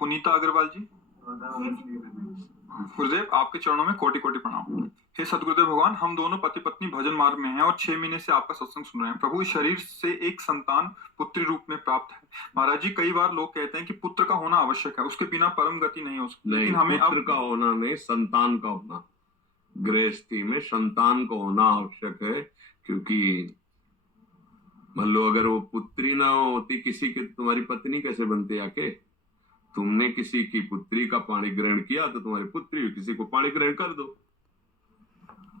पुनीता अग्रवाल जी। गुरुदेव, आपके चरणों में कोटि कोटि प्रणाम। हे सदगुरुदेव भगवान, हम दोनों पति पत्नी भजन मार्ग में हैं और 6 महीने से आपका सत्संग सुन रहे हैं। प्रभु, इस शरीर से एक संतान पुत्री रूप में प्राप्त है। महाराज जी, कई बार लोग कहते हैं कि पुत्र का होना आवश्यक है, उसके बिना परम गति नहीं हो सकती। लेकिन हमें पुत्र का होना नहीं, संतान का होना। गृहस्थी में संतान को होना आवश्यक है, क्योंकि मान लो अगर वो पुत्री ना होती किसी की, तुम्हारी पत्नी कैसे बनती आके? तुमने किसी की पुत्री का पाणी ग्रहण किया तो तुम्हारी पुत्री किसी को पाणी ग्रहण कर दो।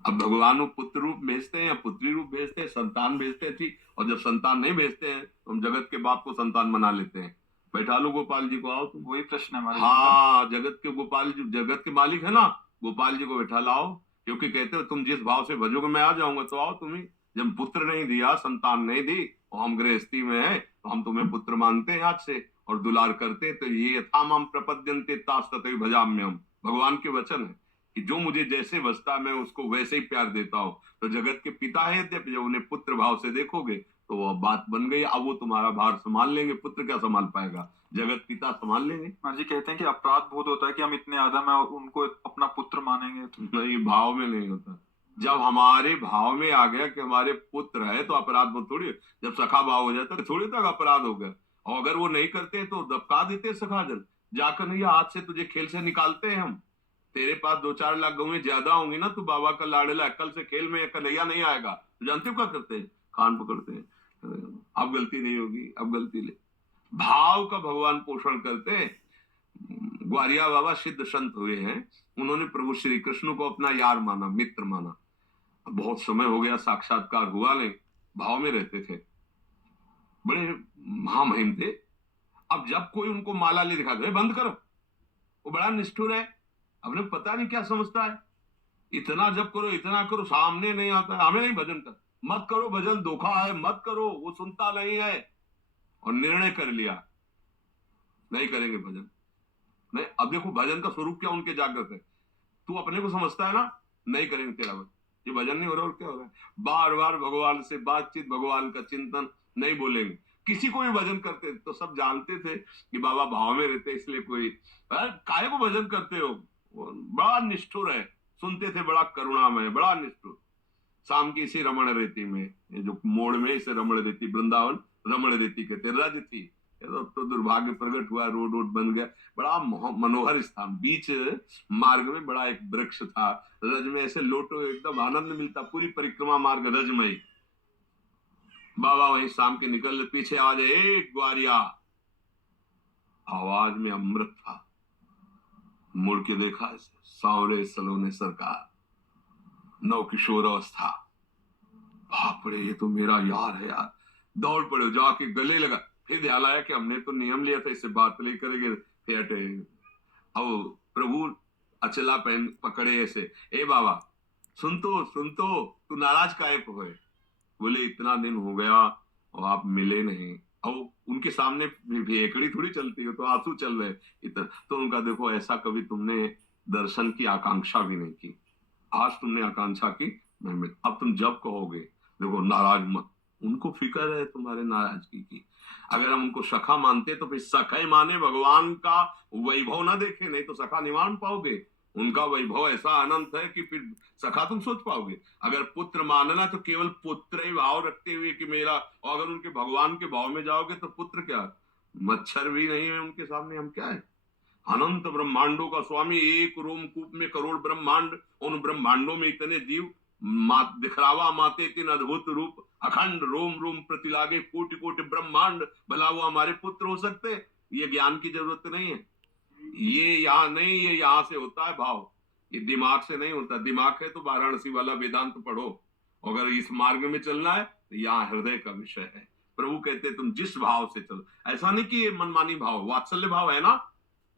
अब भगवान वो पुत्र रूप भेजते हैं या पुत्री रूप भेजते हैं, संतान भेजते हैं, ठीक। और जब संतान नहीं भेजते हैं तो हम जगत के बाप को संतान बना लेते हैं। बैठा लो गोपाल जी को, आओ तुम। वही प्रश्न है हमारे। हाँ, जगत के गोपाल जी, जगत के मालिक है ना, गोपाल जी को बैठा लाओ, क्योंकि कहते हो तुम जिस भाव से भजोगे मैं आ जाऊंगा। तो आओ तुम्हें। जब पुत्र नहीं दिया, संतान नहीं दी, और हम गृहस्थी में है तो हम तुम्हें पुत्र मानते हैं आज से और दुलार करते। तो ये यथामाम प्रपद्यन्ते तास्ततै भजाम्यहम्, भगवान के वचन है कि जो मुझे जैसे बसता मैं उसको वैसे ही प्यार देता हूँ। तो जगत के पिता है, यद्यपि जब उन्हें पुत्र भाव से देखोगे तो वह बात बन गई। अब वो तुम्हारा भार संभाल लेंगे, पुत्र क्या संभाल पाएगा, जगत पिता संभाल लेंगे। महाराज जी कहते हैं कि अपराध बोध होता है कि हम इतने आदम है और उनको अपना पुत्र मानेंगे। तो नहीं, भाव में नहीं होता। जब हमारे भाव में आ गया कि हमारे पुत्र है तो अपराध बोध थोड़ी। जब सखा भाव हो जाता है थोड़ी तक अपराध हो गया। और अगर वो नहीं करते तो दबका देते सखाजन, जाकर नहीं आज से तुझे खेल से निकालते हैं हम। तेरे पास 2-4 लाख गौएं ज्यादा होंगी ना, तू बाबा का लाडला, कल से खेल में कन्हैया नहीं आएगा। तो जानते हो क्या करते हैं? कान पकड़ते हैं, अब गलती नहीं होगी, अब गलती ले। भाव का भगवान पोषण करते हैं। ग्वारिया बाबा सिद्ध संत हुए हैं, उन्होंने प्रभु श्री कृष्ण को अपना यार माना, मित्र माना। बहुत समय हो गया, साक्षात्कार हुआ नहीं, भाव में रहते थे, बड़े महामहिम थे। अब जब कोई उनको माला ले दिखा दे, बंद करो, वो बड़ा निष्ठुर है, अपने पता नहीं क्या समझता है। इतना जब करो, इतना करो, सामने नहीं आता है। हमें नहीं भजन कर, मत करो भजन, धोखा है, मत करो, वो सुनता नहीं है। और निर्णय कर लिया नहीं करेंगे भजन। नहीं, अब देखो भजन का स्वरूप क्या उनके जागृत है। तू अपने को समझता है ना, नहीं करेंगे तेरा भजन, ये भजन नहीं हो रहा और क्या हो रहा है। बार बार भगवान से बातचीत, भगवान का चिंतन, नहीं बोलेंगे। किसी को भी भजन करते तो सब जानते थे कि बाबा भाव में रहते, इसलिए कोई काहे को भजन करते हो। बड़ा निष्ठुर है, सुनते थे, बड़ा करुणामय, बड़ा निष्ठुर। शाम की इसी रमण रेती में, ये जो मोड़ में इसे रमण रेती, वृंदावन रमण रेती कहते, रज थी। तो दुर्भाग्य प्रकट हुआ, रोड रोड बन गया। बड़ा मनोहर स्थान, बीच मार्ग में बड़ा एक वृक्ष था, रज में ऐसे लोटो, एकदम आनंद मिलता, पूरी परिक्रमा मार्ग रजमयी। बाबा वहीं शाम के निकल, पीछे आवाज, एक ग्वारिया, आवाज में अमृत था। मुड़ के देखा, सांवरे सलोने सरकार, नव किशोर अवस्था। बाप रे, ये तो मेरा यार है यार। दौड़ पड़े, जाके गले लगा। फिर ध्यान आया कि हमने तो नियम लिया था इससे बात नहीं करेंगे। फिर हटे। अब प्रभु अचला पहन पकड़े ऐसे, ए बाबा सुन तो, तू नाराज काहे को है? बोले इतना दिन हो गया और आप मिले नहीं। अब उनके सामने भेकड़ी थोड़ी चलती है, तो आंसू चल रहे इतना। तो उनका देखो, ऐसा कभी तुमने दर्शन की आकांक्षा भी नहीं की, आज तुमने आकांक्षा की, मैं मिल। अब तुम जब कहोगे, देखो नाराज मत, उनको फिक्र है तुम्हारे नाराजगी की। अगर हम उनको सखा मानते तो फिर सखा माने, भगवान का वैभव ना देखे, नहीं तो सखा नहीं मान पाओगे। उनका वैभव ऐसा अनंत है कि फिर सखा तुम सोच पाओगे। अगर पुत्र मानना तो केवल पुत्र ही भाव रखते हुए कि मेरा, और अगर उनके भगवान के भाव में जाओगे तो पुत्र क्या, मच्छर भी नहीं है उनके सामने, हम क्या है। अनंत ब्रह्मांडों का स्वामी, एक रोमकूप में करोड़ ब्रह्मांड, उन ब्रह्मांडों में इतने जीव, दिखलावा माते तीन अद्भुत रूप, अखंड रोम रोम प्रतिलागे, कोटि कोटि ब्रह्मांड, भला वो हमारे पुत्र हो सकते? ये ज्ञान की जरूरत नहीं है, ये यहाँ नहीं, ये यहाँ से होता है भाव, ये दिमाग से नहीं होता। दिमाग है तो वाराणसी वाला वेदांत पढ़ो, अगर इस मार्ग में चलना है तो यहाँ हृदय का विषय है। प्रभु कहते तुम जिस भाव से चलो, ऐसा नहीं कि ये मनमानी भाव, वात्सल्य भाव है ना,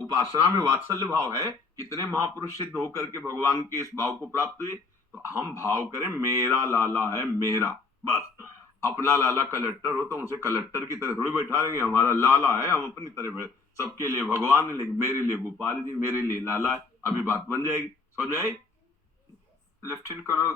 उपासना में वात्सल्य भाव है। कितने महापुरुष सिद्ध होकर के भगवान के इस भाव को प्राप्त हुए। तो हम भाव करें, मेरा लाला है मेरा, बस। अपना लाला कलेक्टर हो तो उसे कलेक्टर की तरह थोड़ी बैठा लेंगे, हमारा लाला है, हम अपनी तरह बैठ, सबके लिए भगवान है, लेकिन मेरे लिए गोपाल जी, मेरे लिए लाला है। अभी बात बन जाएगी, समझ आई? Lieutenant colonel